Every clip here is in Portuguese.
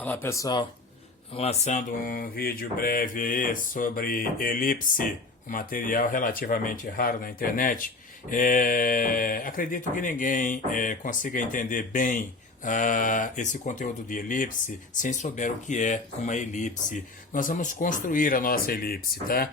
Olá pessoal, lançando um vídeo breve aí sobre elipse, um material relativamente raro na internet. Acredito que ninguém consiga entender bem esse conteúdo de elipse sem souber o que é uma elipse. Nós vamos construir a nossa elipse, tá?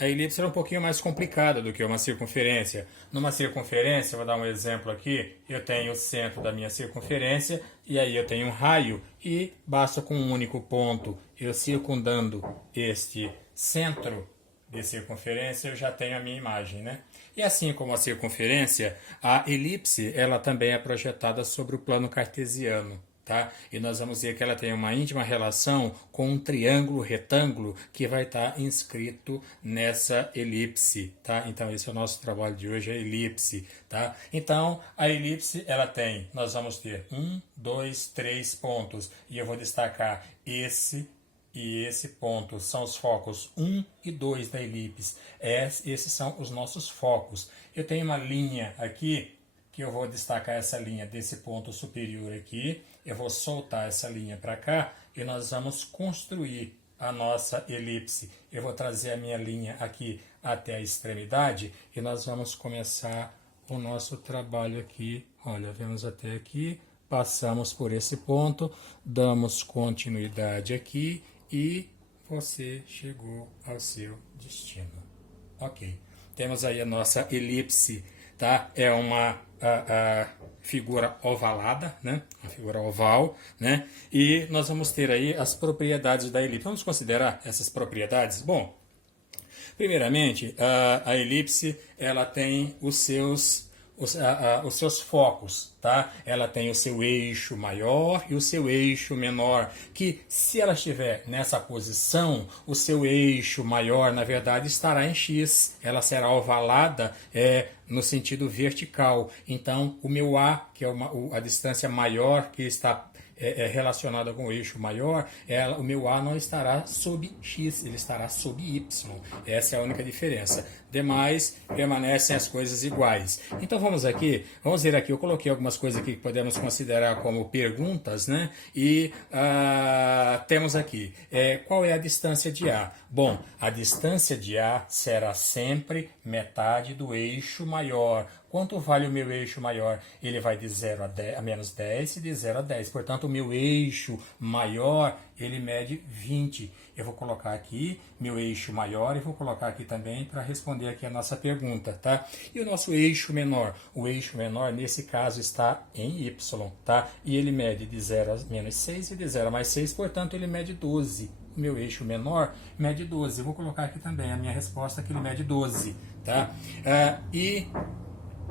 A elipse é um pouquinho mais complicada do que uma circunferência. Numa circunferência, vou dar um exemplo aqui, eu tenho o centro da minha circunferência e aí eu tenho um raio e basta com um único ponto eu circundando este centro de circunferência, eu já tenho a minha imagem, né? E assim como a circunferência, a elipse, ela também é projetada sobre o plano cartesiano, tá? E nós vamos ver que ela tem uma íntima relação com um triângulo retângulo que vai estar inscrito nessa elipse, tá? Então esse é o nosso trabalho de hoje, a elipse, tá? Então a elipse, ela tem, nós vamos ter 1, 2, 3 pontos e eu vou destacar esse e esse ponto são os focos 1 e 2 da elipse. Esses são os nossos focos. Eu tenho uma linha aqui, que eu vou destacar essa linha desse ponto superior aqui. Eu vou soltar essa linha para cá e nós vamos construir a nossa elipse. Eu vou trazer a minha linha aqui até a extremidade e nós vamos começar o nosso trabalho aqui. Olha, vemos até aqui, passamos por esse ponto, damos continuidade aqui e você chegou ao seu destino. Ok, temos aí a nossa elipse, tá? É uma figura ovalada, né? Uma figura oval, né? E nós vamos ter aí as propriedades da elipse. Vamos considerar essas propriedades? Bom, primeiramente, a elipse ela tem os seus focos, tá? Ela tem o seu eixo maior e o seu eixo menor, que se ela estiver nessa posição, o seu eixo maior, na verdade, estará em X, ela será ovalada no sentido vertical. Então, o meu A, que é a distância maior que está relacionada com o eixo maior, o meu A não estará sob X, ele estará sob Y. Essa é a única diferença. Demais, permanecem as coisas iguais. Então vamos ver aqui, eu coloquei algumas coisas aqui que podemos considerar como perguntas, né? E temos aqui, qual é a distância de A? Bom, a distância de A será sempre metade do eixo maior. Quanto vale o meu eixo maior? Ele vai de 0 a menos 10 e de 0 a 10. Portanto, o meu eixo maior, ele mede 20. Eu vou colocar aqui meu eixo maior e vou colocar aqui também para responder aqui a nossa pergunta, tá? E o nosso eixo menor? O eixo menor, nesse caso, está em Y, tá? E ele mede de 0 a menos 6 e de 0 a mais 6, portanto, ele mede 12. O meu eixo menor mede 12. Eu vou colocar aqui também a minha resposta, que ele mede 12, tá?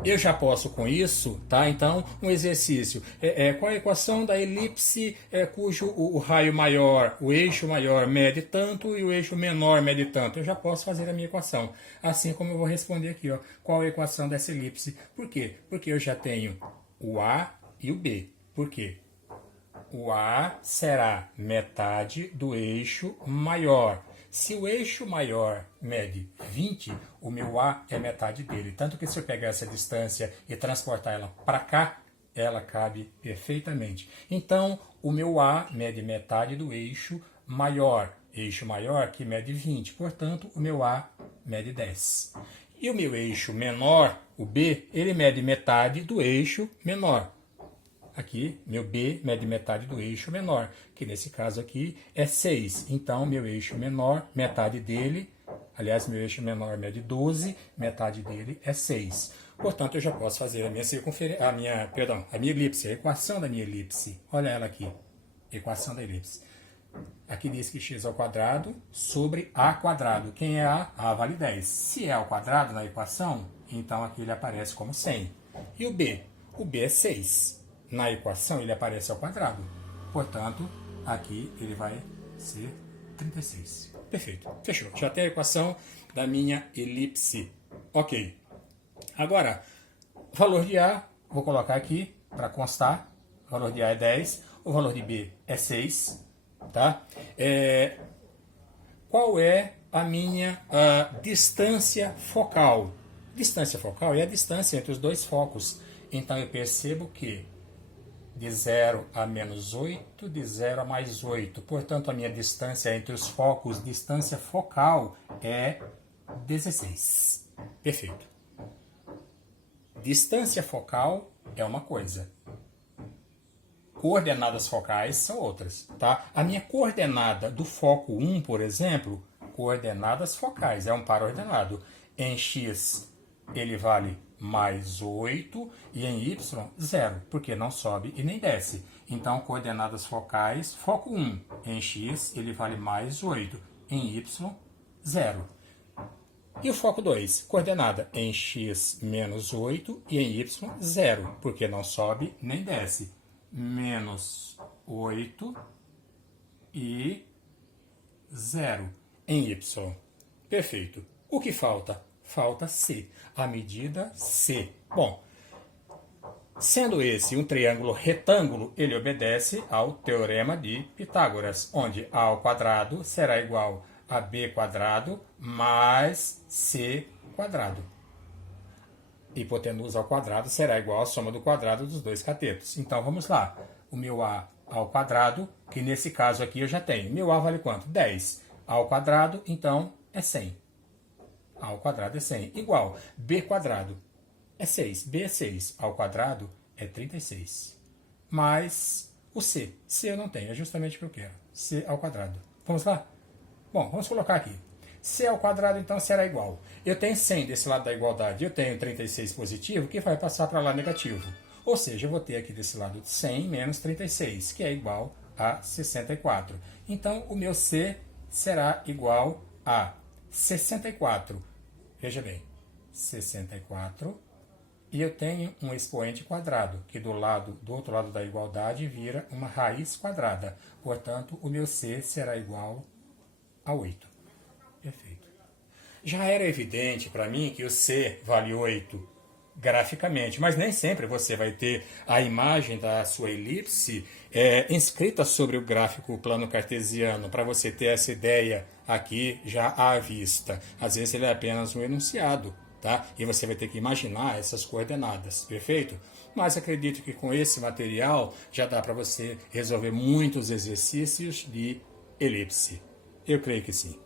Eu já posso com isso, tá? Então, um exercício. Qual a equação da elipse cujo o raio maior, o eixo maior mede tanto e o eixo menor mede tanto? Eu já posso fazer a minha equação. Assim como eu vou responder aqui, ó. Qual a equação dessa elipse? Por quê? Porque eu já tenho o A e o B. Por quê? O A será metade do eixo maior. Se o eixo maior mede 20, o meu A é metade dele. Tanto que se eu pegar essa distância e transportar ela para cá, ela cabe perfeitamente. Então, o meu A mede metade do eixo maior que mede 20. Portanto, o meu A mede 10. E o meu eixo menor, o B, ele mede metade do eixo menor. Aqui, meu B mede metade do eixo menor, que nesse caso aqui é 6. Então, meu eixo menor, metade dele, aliás, meu eixo menor mede 12, metade dele é 6. Portanto, eu já posso fazer a minha elipse, a equação da minha elipse. Olha ela aqui, equação da elipse. Aqui diz que x ao quadrado sobre a quadrado. Quem é A? A vale 10. Se é ao quadrado na equação, então aqui ele aparece como 100. E o B? O B é 6. Na equação ele aparece ao quadrado. Portanto, aqui ele vai ser 36. Perfeito. Fechou. Já tem a equação da minha elipse. Ok. Agora, valor de A, vou colocar aqui para constar. O valor de A é 10. O valor de B é 6. Tá? Qual é a minha distância focal? Distância focal é a distância entre os dois focos. Então, eu percebo que de 0 a menos 8, de 0 a mais 8. Portanto, a minha distância entre os focos, distância focal, é 16. Perfeito. Distância focal é uma coisa. Coordenadas focais são outras, tá? A minha coordenada do foco 1, por exemplo, coordenadas focais, é um par ordenado. Em x, ele vale mais 8 e em y, 0, porque não sobe e nem desce. Então, coordenadas focais, foco 1, em x, ele vale mais 8, em y, 0. E o foco 2, coordenada em x menos 8 e em y, 0, porque não sobe nem desce. Menos 8 e 0 em y. Perfeito. O que falta? Falta C, a medida C. Bom, sendo esse um triângulo retângulo, ele obedece ao teorema de Pitágoras, onde A ao quadrado será igual a B quadrado mais C quadrado. Hipotenusa ao quadrado será igual à soma do quadrado dos dois catetos. Então, vamos lá. O meu A ao quadrado, que nesse caso aqui eu já tenho. Meu A vale quanto? 10. A ao quadrado, então, é 100. A ao quadrado é 100. Igual. B quadrado é 6. B é 6. A ao quadrado é 36. Mais o C. C eu não tenho, é justamente o que eu quero. C ao quadrado. Vamos lá? Bom, vamos colocar aqui. C ao quadrado, então, será igual. Eu tenho 100 desse lado da igualdade. Eu tenho 36 positivo, que vai passar para lá negativo. Ou seja, eu vou ter aqui desse lado 100 menos 36, que é igual a 64. Então, o meu C será igual a 64. Veja bem, 64. E eu tenho um expoente quadrado, que do outro lado da igualdade vira uma raiz quadrada. Portanto, o meu C será igual a 8. Perfeito. Já era evidente para mim que o C vale 8 graficamente, mas nem sempre você vai ter a imagem da sua elipse inscrita sobre o gráfico plano cartesiano, para você ter essa ideia aqui já à vista. Às vezes ele é apenas um enunciado, tá? E você vai ter que imaginar essas coordenadas, perfeito? Mas acredito que com esse material já dá para você resolver muitos exercícios de elipse. Eu creio que sim.